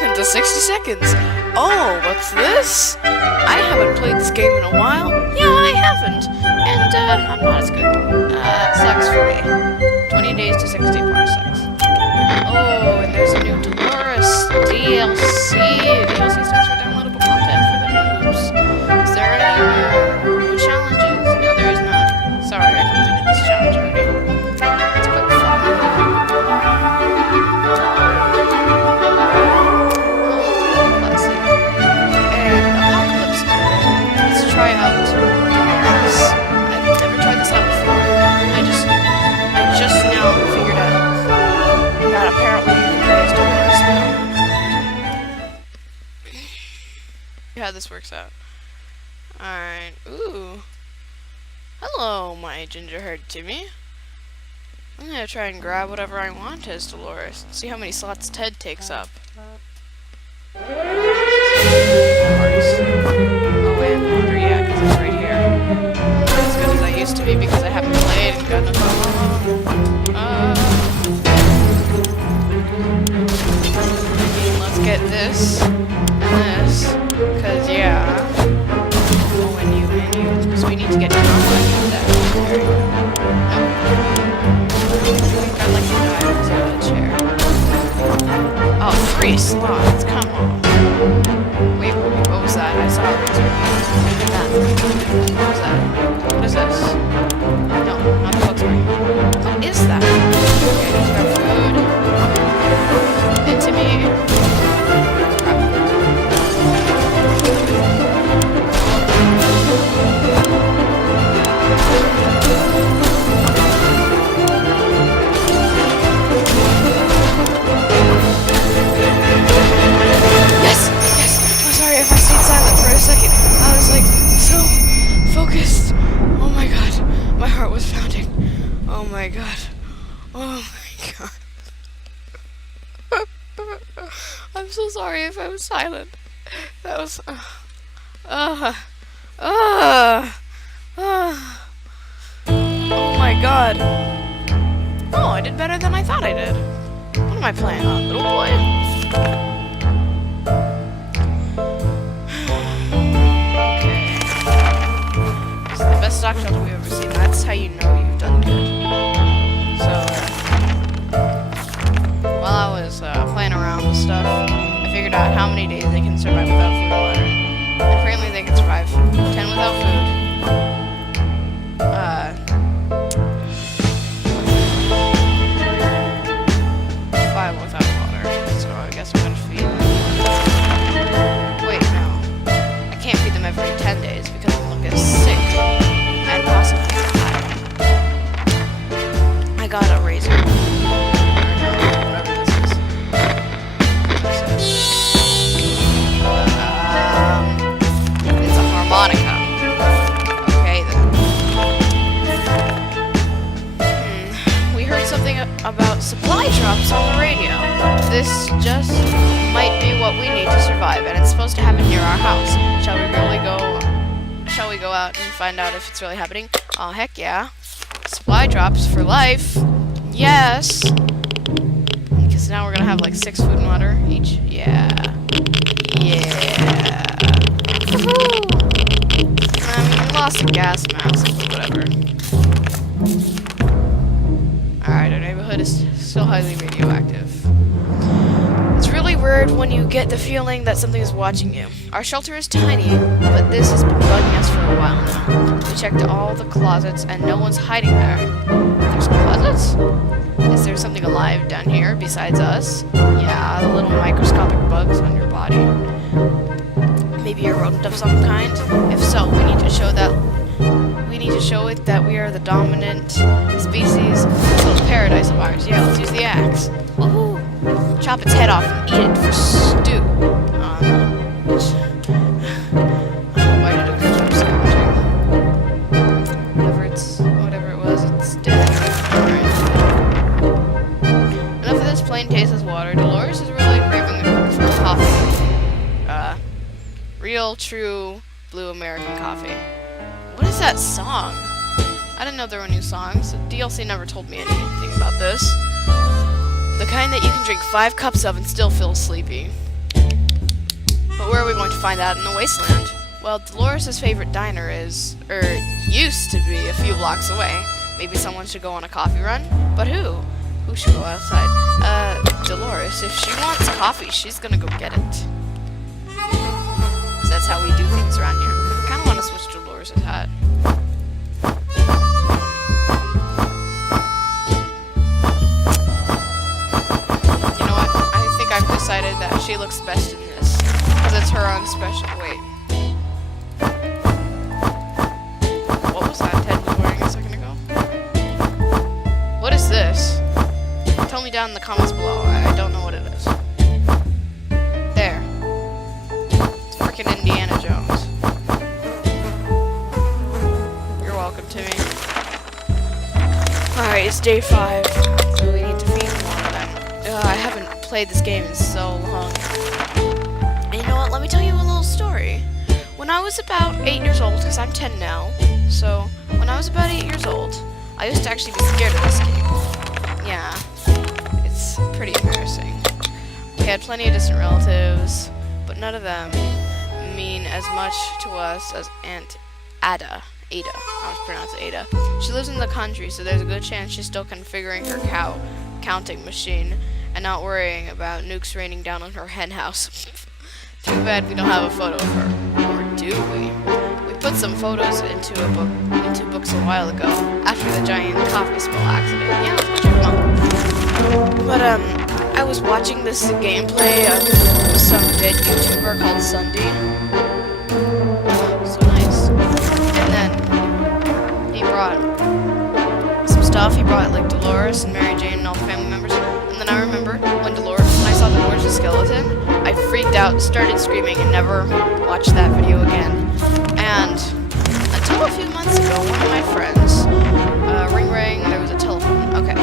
welcome to 60 Seconds. Oh, what's this? I haven't played this game in a while. Yeah, I haven't. And, I'm not as good. Sucks for me. 20 days to 60 parsecs. Oh, and there's a new Dolores DLC. DLC stands for downloadable content for the noobs. Is there any new challenges? No, there is not. Sorry, I completed this challenge already. It's quite fun. Classic. And Apocalypse. Let's try out Dolores. I've never tried this out before. I just now figured out that apparently you can play as Dolores now. How this works out. Alright. Ooh. Hello, my ginger-haired Timmy. I'm gonna try and grab whatever I want as Dolores. See how many slots Ted takes up. Oh, and water, yeah, because it's right here. Not as good as I used to be because I haven't played and got no let's get this and this, because yeah. Oh, and you, because we need to get down on that. There you go. Nope. I'd like to die into a chair. Oh, 3 slots, come on. Wait, what was that? I saw a razor. What was that? What is this? No, not the book, sorry. What is that? Okay, these are food. Into me. Yes! Yes! I'm sorry if I stayed silent for a second. I was like, so focused. Oh my god. My heart was pounding. Oh my god. Oh my god. I'm so sorry if I was silent. That was... Oh my god. Oh, I did better than I thought I did. What am I playing on, little boy? Okay. It's the best stock shot we've ever seen. That's how you know you've done good. So, while I was playing around with stuff, I figured out how many days they can survive without food and water. And apparently they can survive 10 without food. 5 without water. So I guess I'm gonna feed them. Wait, no. I can't feed them every 10 days because they'll get sick and possibly die. I got a razor. Monica. Okay then. We heard something about supply drops on the radio. This just might be what we need to survive, and it's supposed to happen near our house. Shall we go out and find out if it's really happening? Oh heck yeah. Supply drops for life. Yes. Because now we're gonna have like 6 food and water each. Yeah. Yeah. Woohoo! I mean, we lost the gas mask, but whatever. Alright, our neighborhood is still highly radioactive. It's really weird when you get the feeling that something is watching you. Our shelter is tiny, but this has been bugging us for a while now. We checked all the closets, and no one's hiding there. There's closets? Is there something alive down here besides us? Yeah, the little microscopic bugs on your body. Maybe a rodent of some kind? If so, we need to show it that we are the dominant species of this little paradise of ours. Yeah, let's use the axe. Woohoo! Chop its head off and eat it for stew. Why did a good job scavenging? Whatever it was, it's dead. Alright. Enough of this plain tasteless water. Dolores is really craving for coffee. Real, true, blue American coffee. What is that song? I didn't know there were new songs. DLC never told me anything about this. The kind that you can drink 5 cups of and still feel sleepy. where are we going to find that in the wasteland? Well, Dolores' favorite diner is, used to be a few blocks away. Maybe someone should go on a coffee run? But who? Who should go outside? Dolores. If she wants coffee, she's gonna go get it. 'Cause that's how we do things around here. I kinda wanna switch Dolores' hat. You know what? I think I've decided that she looks best in this. Because it's her own special. Wait. What was that Ted was wearing a second ago? What is this? Tell me down in the comments below. I don't know what it is. There. It's freaking Indiana Jones. You're welcome, Timmy. Alright, it's day 5. So we need to feed one of them. I haven't played this game in so long. And you know what? Let me tell you a little story. When I was about 8 years old, because I'm 10 now, so when I was about 8 years old, I used to actually be scared of this game. Yeah, it's pretty embarrassing. We had plenty of distant relatives, but none of them mean as much to us as Aunt Ada. Ada. I was pronounced Ada. She lives in the country, so there's a good chance she's still configuring her cow counting machine and not worrying about nukes raining down on her hen house. Too bad we don't have a photo of her. Or do we? We put some photos into books a while ago, after the giant coffee spill accident. Yeah, it was a chipmunk. But I was watching this gameplay of some dead YouTuber called Sunday. So nice. And then he brought some stuff. He brought like Dolores and Mary Jane and all the family members. And then I remember when I saw Dolores' skeleton, I freaked out, started screaming, and never watched that video again. And until a few months ago, one of my friends, ring, there was a telephone. Okay,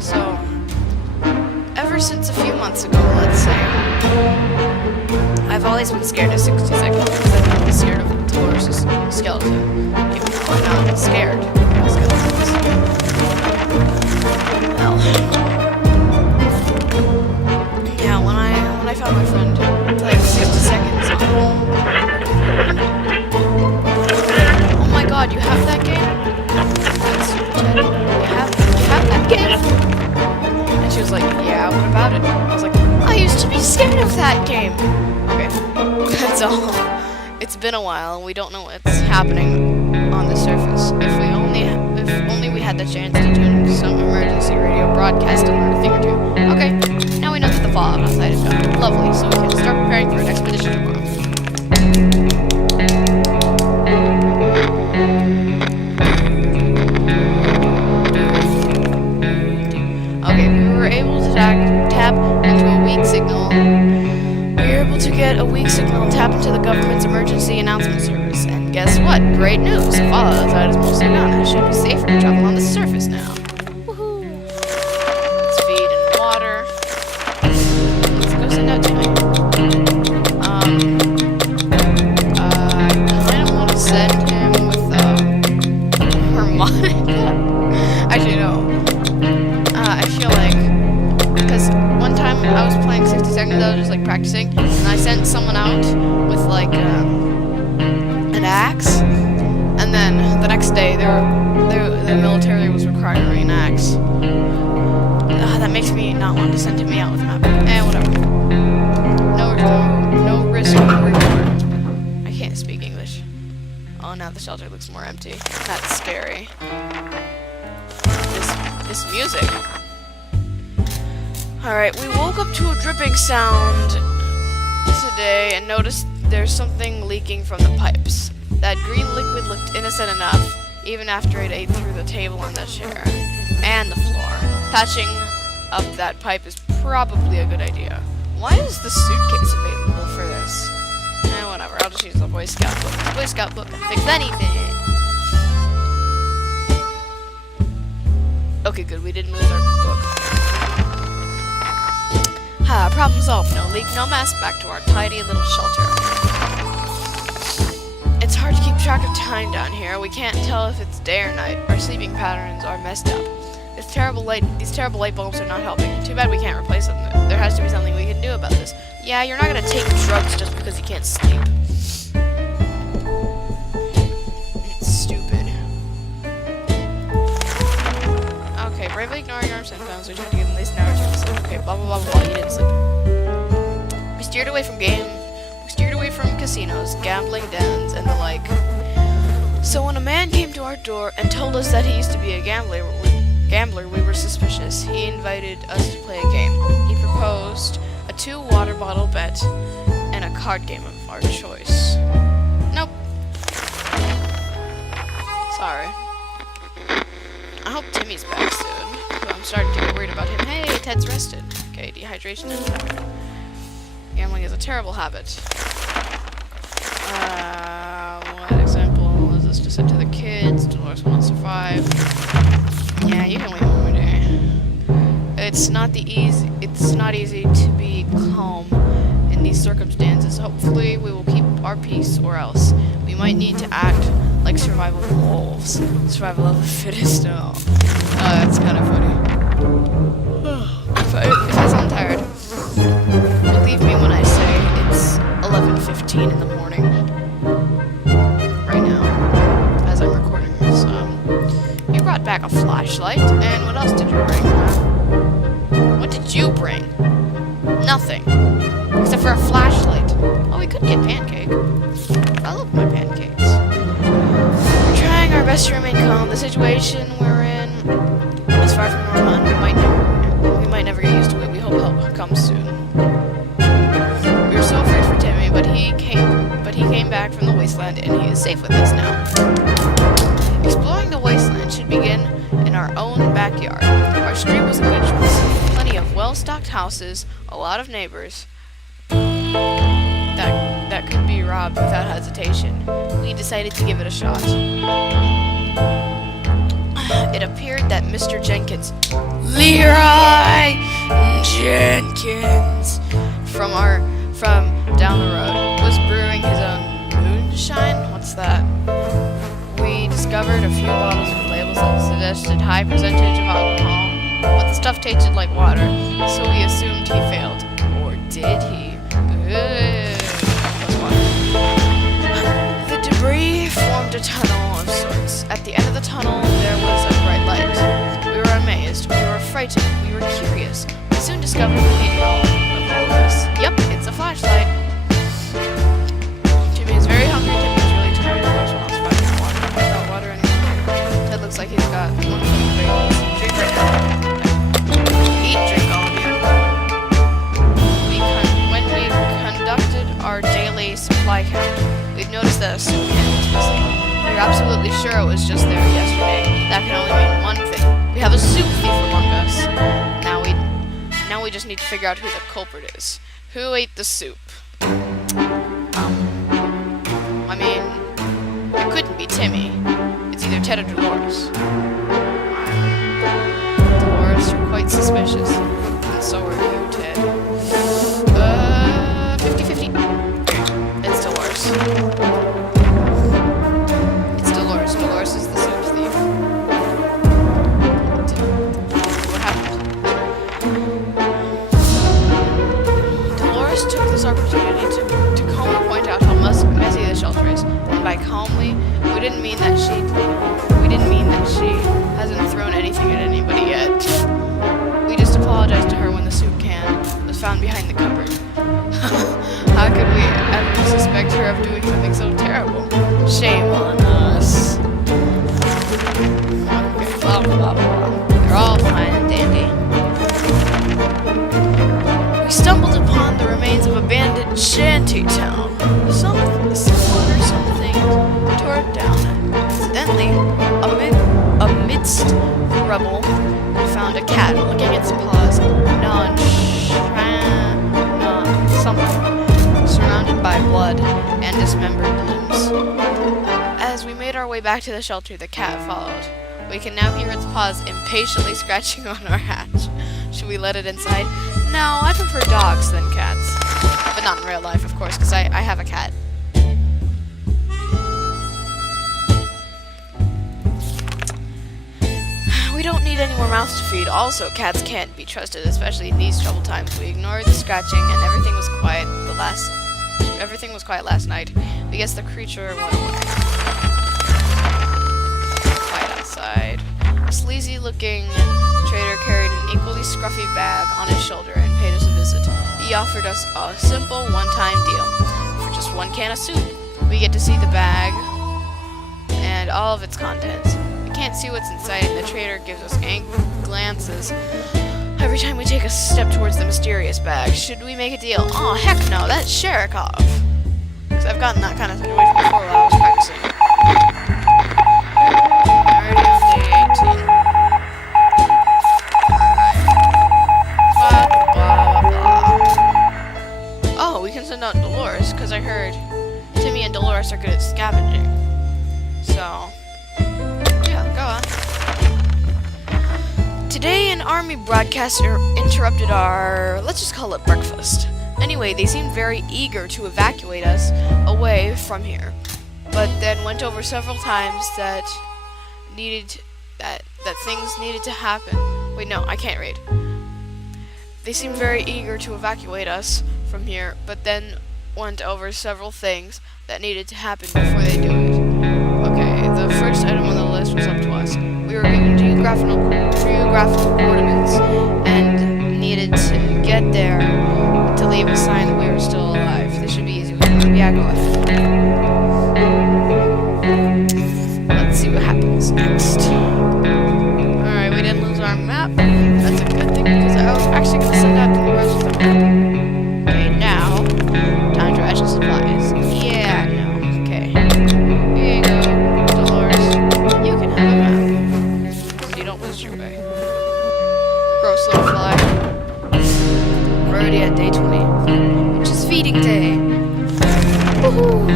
so ever since a few months ago, let's say, I've always been scared of 60 seconds because I've been scared of Dolores' skeleton. Even though I'm not scared of skeletons. Well, yeah, when I found my friend playing 60 seconds on. Oh my god, you have that game? That's you have that game? And she was like, yeah, what about it? I was like, I used to be scared of that game. Okay, that's all. It's been a while, and we don't know what's happening on the surface. If only we had the chance to tune into some emergency radio broadcast and learn a thing or two. Okay, now we know that the fallout outside is gone. Lovely, so we can start preparing for an expedition tomorrow. Okay, we were able to tap into a weak signal. We were able to get a weak signal and tap into the government's emergency announcement service. And guess what? Great news! The fallout outside is mostly gone. It should be safer to travel on the surface now. Woohoo! Let's feed and water. Let's go send out Timmy. I kind of want to send him with harmonica. Actually, no. I feel like, because one time I was playing 60 seconds, I was just like practicing, and I sent someone out with like an axe, and then the next day the military was requiring an axe. That makes me not want to send him out with an axe. Whatever. No risk, no reward. I can't speak English. Oh, now the shelter looks more empty. That's scary. This music. Alright, we woke up to a dripping sound today and noticed there's something leaking from the pipes. That green liquid looked innocent enough, even after it ate through the table and the chair, and the floor. Patching up that pipe is probably a good idea. Why is the suitcase available for this? Whatever, I'll just use the Boy Scout book. The Boy Scout book can fix anything. Okay, good, we didn't lose our book. Problem solved. No leak, no mess. Back to our tidy little shelter. It's hard to keep track of time down here. We can't tell if it's day or night. Our sleeping patterns are messed up. If terrible light bulbs are not helping. Too bad we can't replace them. There has to be something we can do about this. Yeah, you're not gonna take drugs just because you can't sleep. It's stupid. Okay, bravely ignoring our symptoms, we tried to give them at least an hour to sleep. Okay, blah blah blah blah. You didn't sleep. We steered away from casinos, gambling dens, and the like. So when a man came to our door and told us that he used to be a gambler, we were suspicious. He invited us to play a game. He proposed a 2 water bottle bet and a card game of our choice. Nope. Sorry. I hope Timmy's back soon, but I'm starting to get worried about him. Hey, Ted's rested. Okay, dehydration is better. Gambling is a terrible habit. What example is this to set to the kids? Dolores will not survive. Yeah, you can wait one more day. It's not easy to be calm in these circumstances. Hopefully we will keep our peace, or else we might need to act like survival wolves. Survival of the fittest. Oh, that's kind of funny. If I sound tired, believe me when I say it's 11:15 in the morning right now, as I'm recording this. You brought back a flashlight, and what else did you bring? What did you bring? Nothing, except for a flashlight. Oh, we could get pancake. I love my pancakes. We're trying our best to remain calm. The situation we're in is far from normal, and we might never get used to it. We hope help comes soon. We were so afraid for Timmy, but he came back from the wasteland, and he is safe with us now. Exploring the wasteland should begin in our own backyard. Our street was a good choice. Plenty of well-stocked houses, a lot of neighbors that could be robbed without hesitation. We decided to give it a shot. It appeared that Mr. Jenkins, Leroy Jenkins, from down the road, was brewing his own moonshine. What's that? We discovered a few bottles with labels that suggested high percentage of alcohol, but the stuff tasted like water, so we assumed he failed. Or did he? The debris formed a tunnel of sorts. At the end of the tunnel, there was a bright light. We were amazed. We were frightened. We were curious. We soon discovered the meaning of all this. Yep, it's a flashlight. Jimmy is very hungry. Jimmy is really tired. Of course, we're not surviving water. Without water anymore. Ted looks like he's got one thing to drink right now. Eat, drink, all of you. When we conducted our daily supply count, we've noticed that a soup can was missing. We were absolutely sure it was just there yesterday. That can only mean one thing. We have a soup thief among us. Now we just need to figure out who the culprit is. Who ate the soup? I mean, it couldn't be Timmy. It's either Ted or Dolores. Dolores, you're quite suspicious. And so are you, Ted. 50-50. It's Dolores. It's Dolores. Dolores is the soup thief. What happened? Dolores took this opportunity to calmly point out how messy the shelter is. And by calmly, we didn't mean that she hasn't thrown anything at anybody yet. We just apologized to her when the soup can was found behind the cupboard. How could we ever suspect her of doing something so terrible? Shame on us. Okay, blah blah blah. They're all fine and dandy. We stumbled upon the remains of abandoned shanty town. Someone or something tore it down. Incidentally, amidst the rubble, we found a cat licking its paws, something, surrounded by blood and dismembered limbs. As we made our way back to the shelter, the cat followed. We can now hear its paws impatiently scratching on our hatch. Should we let it inside? No, I prefer dogs than cats. But not in real life, of course, because I have a cat. We don't need need any more mouths to feed. Also, cats can't be trusted, especially in these troubled times. We ignored the scratching, and everything was quiet last night. We guess the creature went away. Quiet outside. A sleazy-looking trader carried an equally scruffy bag on his shoulder and paid us a visit. He offered us a simple one-time deal. For just 1 can of soup, we get to see the bag and all of its contents. We can't see what's inside, and the trader gives us angry glances every time we take a step towards the mysterious bag. Should we make a deal? Oh, heck no, that's Sherikov. Because I've gotten that kind of situation before while I was practicing. Already on day 18. Alright. Blah, blah, blah. Oh, we can send out Dolores, because I heard Timmy and Dolores are good at scavenging. So, yeah, go on. Today, an army broadcast interrupted our, let's just call it breakfast. Anyway, they seemed very eager to evacuate us away from here, but then went over several times that things needed to happen. Wait, no, I can't read. They seemed very eager to evacuate us from here, but then went over several things that needed to happen before they do it. Okay, the first item on the list was up to us. We were given geographical coordinates and needed to get there to leave a sign that we were still alive. This should be easy. Yeah, go ahead. Let's see what happens next. Alright, we didn't lose our map. That's a good thing because I was actually going to send out Dolores with the map. Okay, now, time to ration supplies. Yeah, no. Okay. Here you go, Dolores. You can have a map. So you don't lose your way. Gross little fly. We're already at day 20, which is feeding day. Woohoo!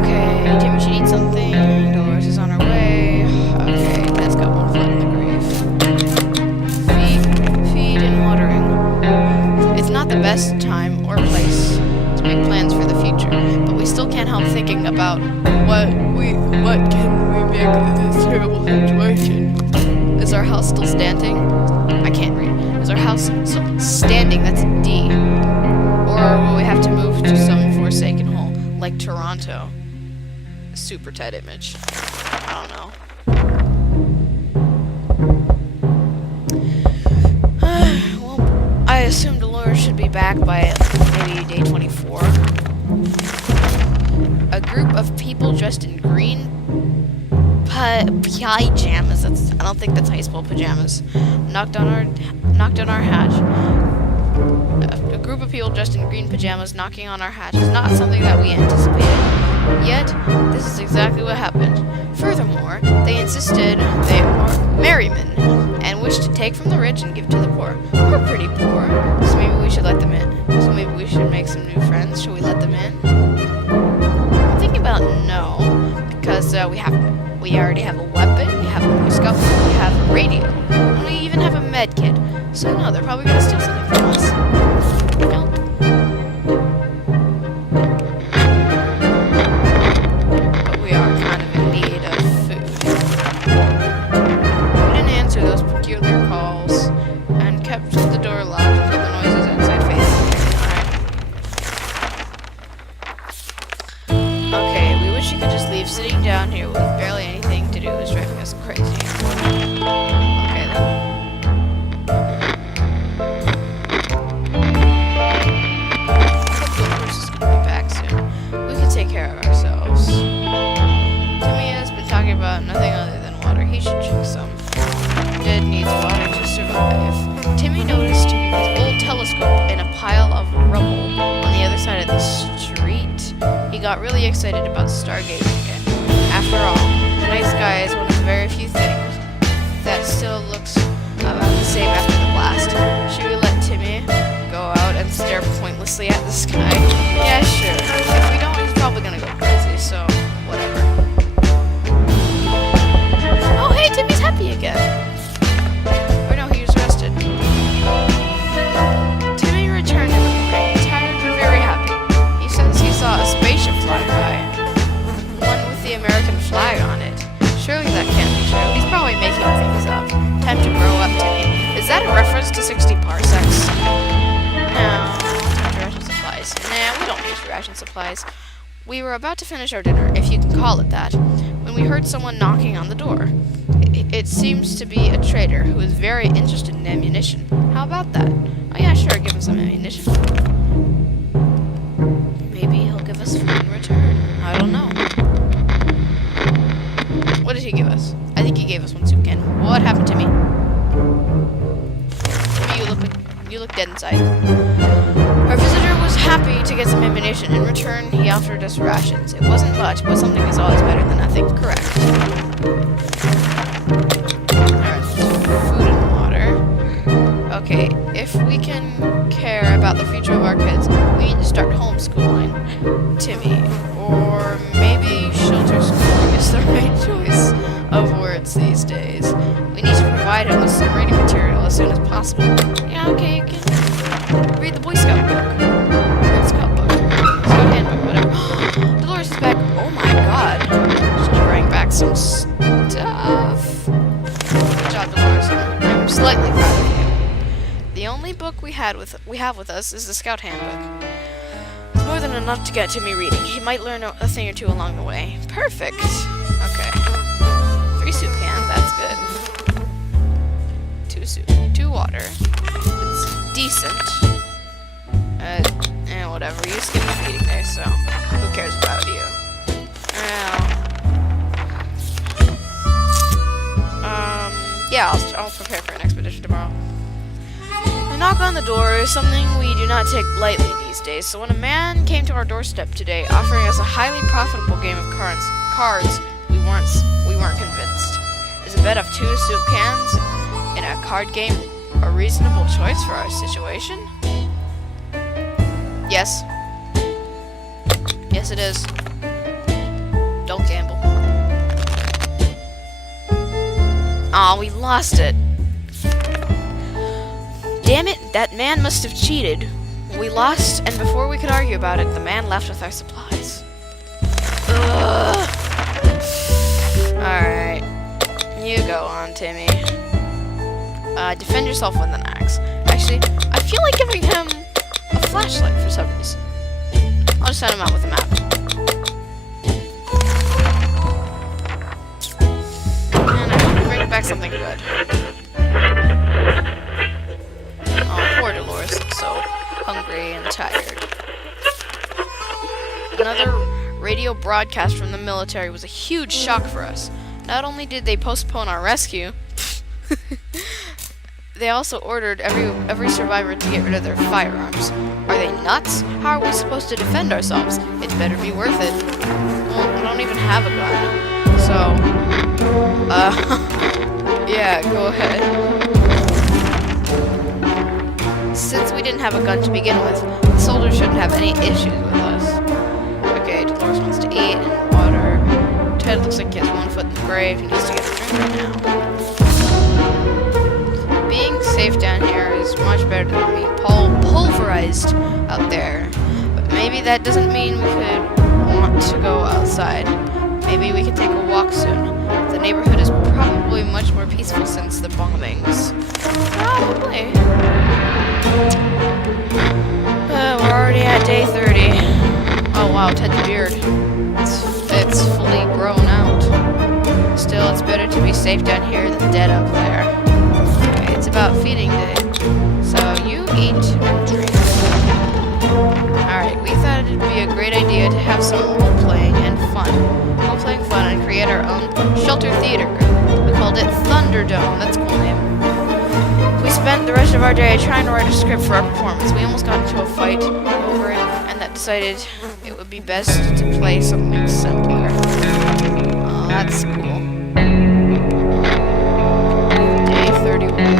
Okay, Timmy should eat something. Dolores is on her way. Okay, Ted's got one foot in the grave. Feed and watering. It's not the best time or place to make plans for the future, but we still can't help thinking about what can we make of this terrible situation. Is our house still standing? I can't read. Is our house still standing? That's a D. Or will we have to move to some forsaken hole, like Toronto? A super tight image. I don't know. Well, I assume Dolores should be back by maybe day 24. A group of people dressed in green pajamas. I don't think that's how you spell pajamas. Knocked on our hatch. A group of people dressed in green pajamas knocking on our hatch is not something that we anticipated. Yet, this is exactly what happened. Furthermore, they insisted they are merrymen and wish to take from the rich and give to the poor. We're pretty poor, so maybe we should let them in. So maybe we should make some new friends. Should we let them in? I'm thinking about no, because we already have a weapon, we have a Boy Scout, we have a radio, and we even have a med kit. So no, they're probably gonna steal something from us. Nope. But we are kind of in need of food. We didn't answer those peculiar calls and kept the door locked until the noises outside faded. Alright. Okay, we wish you could just leave. Sitting down here with barely anything to do is driving us crazy. Okay then. Dolores is gonna be back soon. We can take care of ourselves. Timmy has been talking about nothing other than water. He should drink some. Dead needs water to survive. Timmy noticed his old telescope in a pile of rubble on the other side of the street. He got really excited about stargazing again. After all, the night sky is one of the very few things that still looks about the same after the blast. Should we let Timmy go out and stare pointlessly at the sky? Yeah, sure. If we don't, he's probably gonna go crazy, so whatever. Oh, hey, Timmy's happy again. Or no, he was rested. Timmy returned in the morning, tired but very happy. He says he saw a spaceship fly by. One with the American flag on it. Surely that can't be true. He's probably making things up. Time to grow up. 60 parsecs. Now, time to ration supplies. Nah, we don't need to ration supplies. We were about to finish our dinner, if you can call it that, when we heard someone knocking on the door. It seems to be a trader who is very interested in ammunition. How about that? Oh yeah, sure, give him some ammunition. Maybe he'll give us food in return. I don't know. What did he give us? I think he gave us one soup can. What happened to me? You look dead inside. Our visitor was happy to get some ammunition. In return, he offered us rations. It wasn't much, but something is always better than nothing. Correct. Alright, food and water. Okay, if we can care about the future of our kids, we need to start homeschooling Timmy. Or maybe shelter schooling is the right choice of words these days. We need to provide him with some reading material as soon as possible. Yeah, okay, you can read the Boy Scout book. Girl Scout book. Scout handbook, whatever. Dolores is back. Oh my god. She's bringing back some stuff. Good job, Dolores. I'm slightly proud of you. The only book we have with us is the Scout handbook. It's more than enough to get Timmy reading. He might learn a thing or two along the way. Perfect. Okay. 3 soup cans, that's good. 2 soup, 2 water. It's decent. Whatever. You skipped the feeding day, so who cares about you? Yeah, I'll prepare for an expedition tomorrow. A knock on the door is something we do not take lightly these days, so when a man came to our doorstep today offering us a highly profitable game of cards, we weren't convinced. Is a bet of 2 soup cans in a card game a reasonable choice for our situation? Yes. Yes, it is. Don't gamble. Aw, we lost it. Damn it, that man must have cheated. We lost, and before we could argue about it, the man left with our supplies. Ugh. Alright. You go on, Timmy. Defend yourself with an axe. Actually, I feel like giving him a flashlight for some reason. I'll just send him out with a map. And I want to bring back something good. Oh, poor Dolores looks so hungry and tired. Another radio broadcast from the military was a huge shock for us. Not only did they postpone our rescue, they also ordered every survivor to get rid of their firearms. Are they nuts? How are we supposed to defend ourselves? It better be worth it. Well, I don't even have a gun. So, yeah, go ahead. Since we didn't have a gun to begin with, the soldiers shouldn't have any issues with us. Okay, Dolores wants to eat and water. Ted looks like he has 1 foot in the grave. He needs to get a drink right now. Being safe down here is much better than being pulverized out there. But maybe that doesn't mean we could want to go outside. Maybe we could take a walk soon. The neighborhood is probably much more peaceful since the bombings. Probably. We're already at day 30. Oh wow, Ted's beard. It's fully grown out. Still, it's better to be safe down here than dead up there. It's about feeding day, so you eat and drink. Alright, we thought it'd be a great idea to have some role-playing and fun. Role-playing fun and create our own shelter theater group. We called it Thunderdome. That's a cool name. We spent the rest of our day trying to write a script for our performance. We almost got into a fight over it, and that decided it would be best to play something simpler. Oh, that's cool.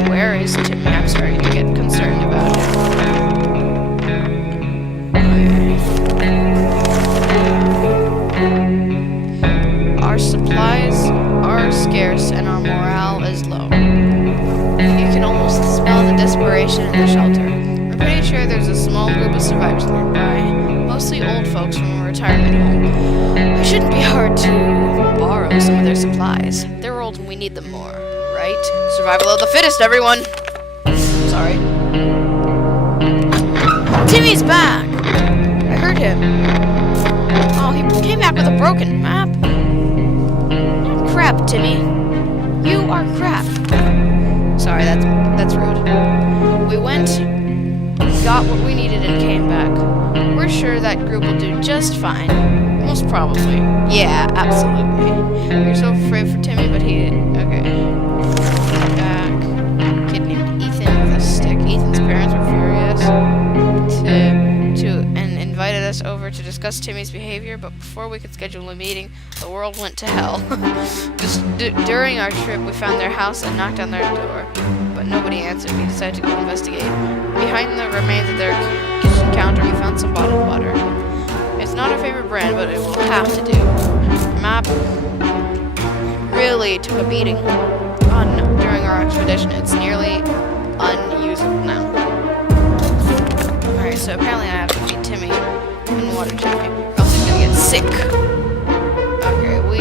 Where is Timmy? I'm starting to get concerned about it. Our supplies are scarce and our morale is low. You can almost smell the desperation in the shelter. We're pretty sure there's a small group of survivors nearby, mostly old folks from a retirement home. It shouldn't be hard to borrow some of their supplies. They're old and we need them more. Right? Survival of the fittest, everyone! Sorry. Timmy's back! I heard him. Oh, he came back with a broken map. Crap, Timmy. You are crap. Sorry, that's rude. We went, got what we needed, and came back. We're sure that group will do just fine. Most probably. Yeah, absolutely. We were so afraid for Timmy, but he didn't. Okay. Back. Kid named Ethan with a stick. Ethan's parents were furious and invited us over to discuss Timmy's behavior, but before we could schedule a meeting, the world went to hell. Just during our trip, we found their house and knocked on their door, but nobody answered. We decided to go investigate. Behind the remains of their kitchen counter, we found some bottled water. It's not our favorite brand, but it will have to do. The map really took a beating during our expedition. It's nearly unusable now. Alright, so apparently I have to feed Timmy and water Timmy, or else he's gonna get sick. Okay, we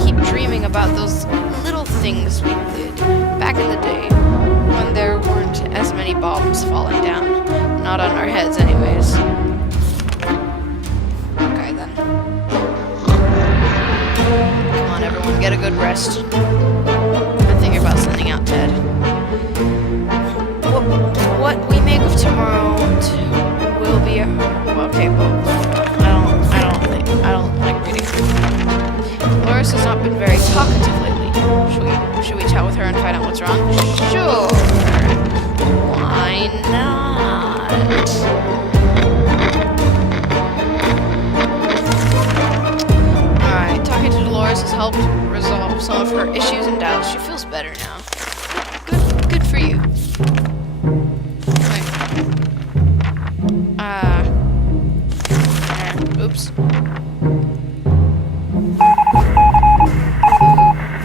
keep dreaming about those little things we did back in the day when there weren't as many bombs falling down. Not on our heads anyways. Okay then. Come on everyone, get a good rest. I'm thinking about sending out Ted. What we make of tomorrow will be okay, well, I don't like reading. Dolores has not been very talkative lately. Should we chat with her and find out what's wrong? Sure. Why not? Alright, talking to Dolores has helped resolve some of her issues and doubts. She feels better now. Good for you. Oops.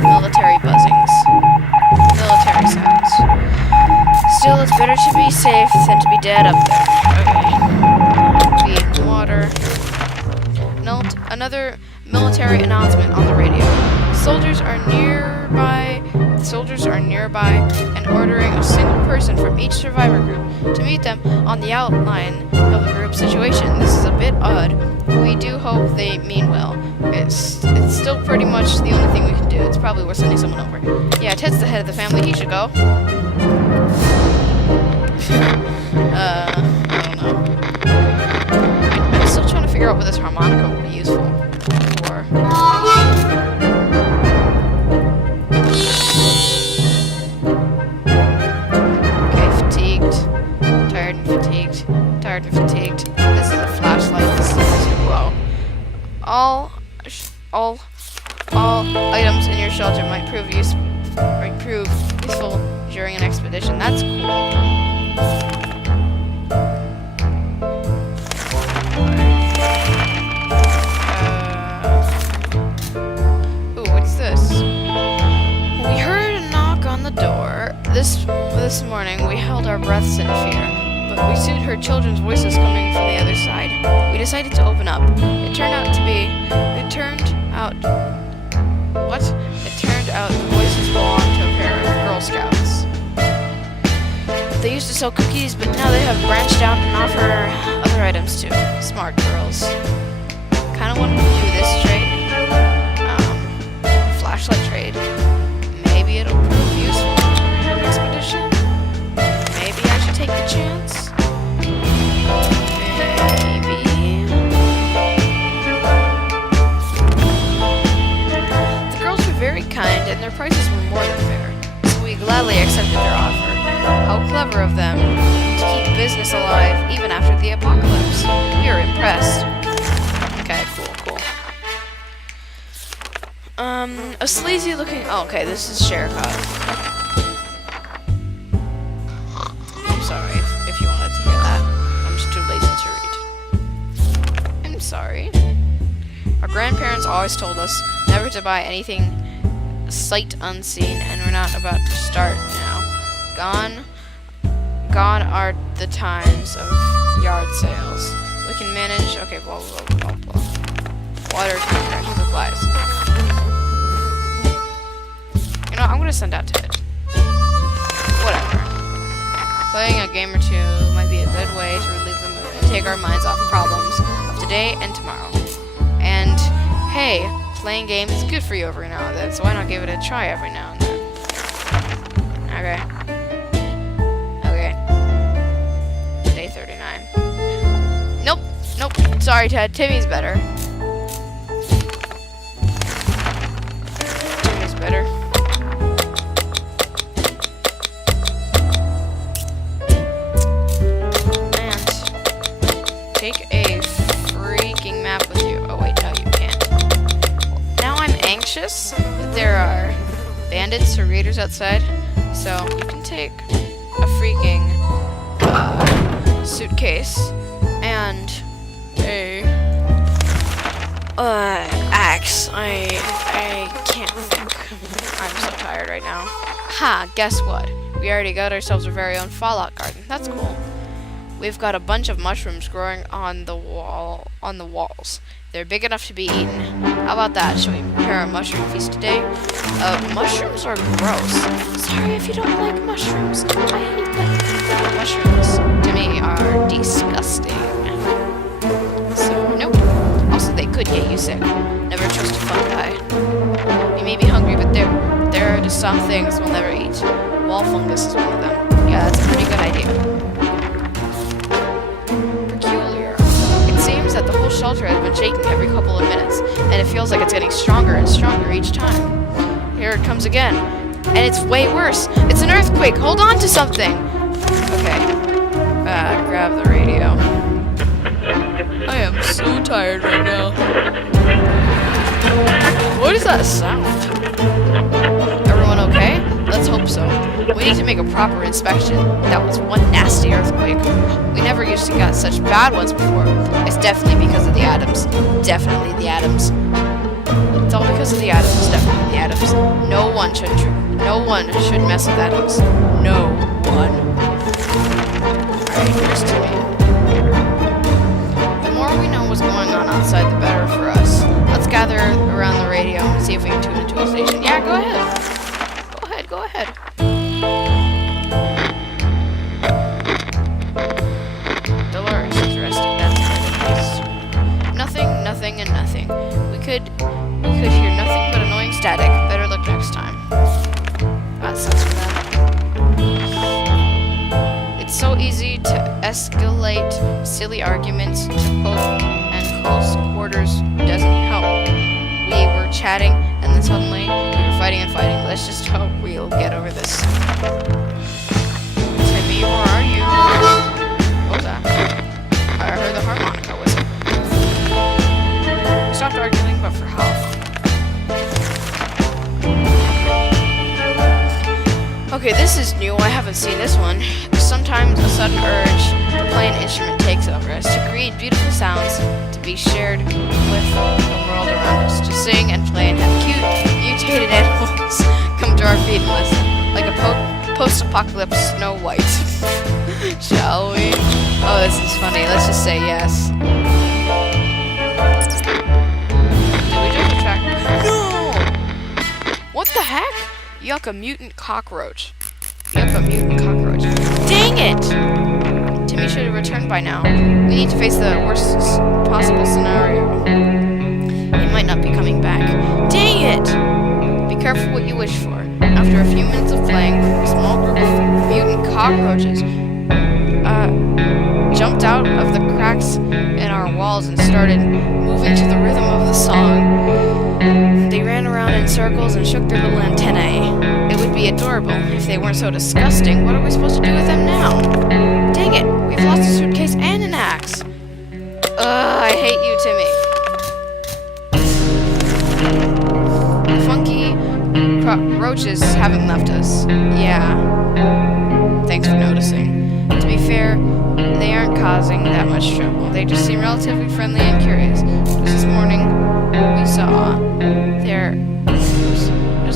Military buzzings. Military sounds. Still, it's better to be safe than to be dead up there. Okay. Feed water. Another military announcement on the radio. Soldiers are nearby and ordering a single person from each survivor group to meet them on the outline of the group situation. This is a bit odd. We do hope they mean well. It's still pretty much the only thing we can do. It's probably worth sending someone over. Yeah, Ted's the head of the family. He should go. I don't know. I'm still trying to figure out what this harmonica will be useful for. Tired and fatigued. This is a flashlight. Whoa. All items in your shelter might prove useful during an expedition. That's cool. Ooh, what's this? We heard a knock on the door. This morning we held our breaths in fear. We soon heard children's voices coming from the other side. We decided to open up. It turned out the voices belonged to a pair of Girl Scouts. They used to sell cookies, but now they have branched out and offer other items too. Smart girls. Kinda want to do this trade. Flashlight trade. Maybe it'll prove useful in an expedition. Maybe I should take the chance. And their prices were more than fair, so we gladly accepted their offer. How clever of them to keep business alive even after the apocalypse. We are impressed. Okay, cool. A sleazy looking... Oh, okay, this is Sherikov. I'm sorry if you wanted to hear that. I'm just too lazy to read. I'm sorry. Our grandparents always told us never to buy anything sight unseen, and we're not about to start now. Gone are the times of yard sales. We can manage. Okay, blah. Water, toothbrush, supplies. You know, I'm gonna send out Ted. Whatever. Playing a game or two might be a good way to relieve the mood and take our minds off problems of today and tomorrow. And hey, playing games is good for you every now and then, so why not give it a try every now and then? Okay. Day 39. Nope. Sorry, Ted. Timmy's better. Timmy's better. And take a freaking map with you. Oh wait, no, you can't. Now I'm anxious that there are bandits or raiders outside, so you can take a freaking suitcase and a axe. I can't think. I'm so tired right now. Ha, guess what? We already got ourselves our very own fallout garden. That's cool. We've got a bunch of mushrooms growing on the walls. They're big enough to be eaten. How about that? Shall we prepare a mushroom feast today? Mushrooms are gross. Sorry if you don't like mushrooms. I hate them. Mushrooms, to me, are disgusting. So, nope. Also, they could get you sick. Never trust a fungi. You may be hungry, but there are just some things we'll never eat. Wall fungus is one of them. Yeah, that's a pretty good idea. Peculiar. It seems that the whole shelter has been shaking every couple of minutes, and it feels like it's getting stronger and stronger each time. Here it comes again. And it's way worse. It's an earthquake. Hold on to something. Okay. Grab the radio. I am so tired right now. What is that sound? Everyone okay? Let's hope so. We need to make a proper inspection. That was one nasty earthquake. We never used to get such bad ones before. It's definitely because of the atoms. Definitely the atoms. It's all because of the atoms. It's definitely the atoms. No one should mess with atoms. No one. Alright, here's Timmy. The more we know what's going on outside, the better for us. Let's gather around the radio and see if we can tune into a station. Yeah, go ahead. Go ahead. Dolores is resting. That's nice. Nothing, and nothing. We could hear nothing but annoying static. Better look next time. That sucks for them. It's so easy to escalate silly arguments to poke and close quarters. Doesn't help. We were chatting, and then suddenly we were fighting and fighting. Let's just hope we'll get over this. Timmy, where are you? What was that? I heard the harmonica whistle. We stopped arguing, but for how long? Okay, this is new. I haven't seen this one. Sometimes a sudden urge to play an instrument takes over us, to create beautiful sounds, to be shared with the world around us, to sing and play and have cute, mutated animals come to our feet and listen, like a post-apocalypse Snow White. Shall we? Oh, this is funny. Let's just say yes. Did we just attract? No! What the heck? Yuck, a mutant cockroach. Yuck, a mutant cockroach. Dang it! Timmy should have returned by now. We need to face the worst possible scenario. He might not be coming back. Dang it! Be careful what you wish for. After a few minutes of playing, a small group of mutant cockroaches jumped out of the cracks in our walls and started moving to the rhythm of the song. They ran around in circles and shook their little antennae. It would be adorable if they weren't so disgusting. What are we supposed to do with them now? Dang it, we've lost a suitcase and an axe. I hate you, Timmy. Funky roaches haven't left us. Yeah. Thanks for noticing. To be fair, they aren't causing that much trouble. They just seem relatively friendly and curious. Just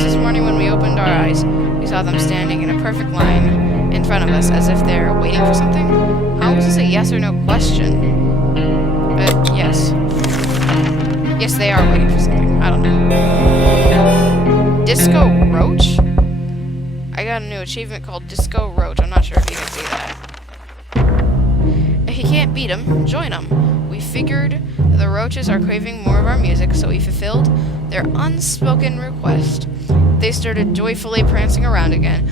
this morning when we opened our eyes, we saw them standing in a perfect line in front of us as if they're waiting for something. How is this a yes or no question? Yes. Yes, they are waiting for something. I don't know. Disco Roach? I got a new achievement called Disco Roach. I'm not sure if you can see that. meet them, join them. We figured the roaches are craving more of our music, so we fulfilled their unspoken request. They started joyfully prancing around again,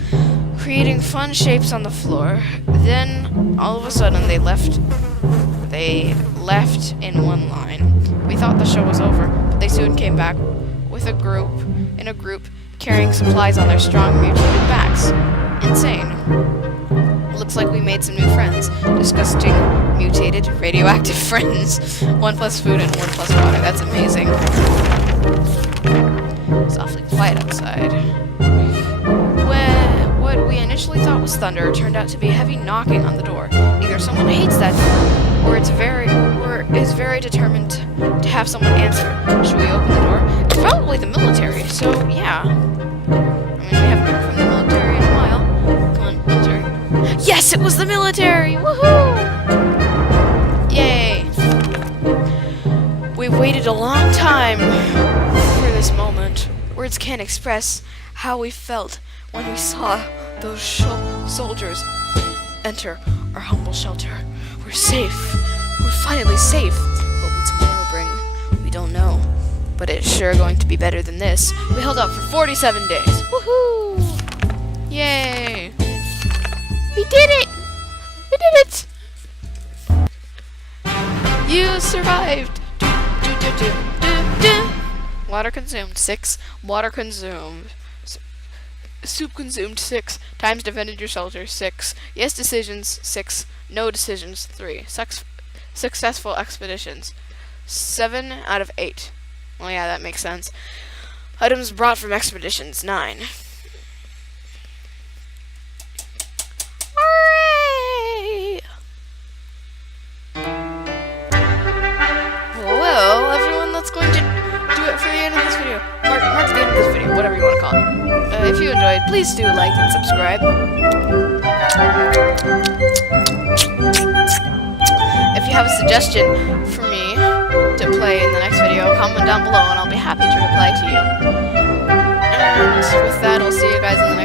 creating fun shapes on the floor. Then, all of a sudden, they left in one line. We thought the show was over, but they soon came back with a group carrying supplies on their strong mutated backs. Insane. Looks like we made some new friends. Disgusting, mutated, radioactive friends. 1 plus food and 1 plus water. That's amazing. It's awfully quiet outside. What we initially thought was thunder turned out to be heavy knocking on the door. Either someone hates that door, or is very determined to have someone answer. Should we open the door? It's probably the military, so yeah. I mean, we haven't heard from the military in a while. Come on, military. Yes, it was the military! Woohoo! Yay! We've waited a long time for this moment. Words can't express how we felt when we saw those soldiers enter our humble shelter. We're safe. We're finally safe. What will tomorrow bring? We don't know. But it's sure going to be better than this. We held out for 47 days. Woohoo! Yay! We did it! We did it! You survived! Water consumed 6. Water consumed. Soup consumed 6. Times defended your shelter 6. Yes decisions 6. No decisions 3. Successful expeditions 7 out of 8. Well, yeah, that makes sense. Items brought from expeditions 9. Hooray! Well, everyone, that's going to do it for the end of this video. Mark the end of this video, whatever you want to call it. If you enjoyed, please do like and subscribe. If you have a suggestion for me to play in the next video, comment down below and I'll be happy to reply to you. And with that, I'll see you guys in the next video.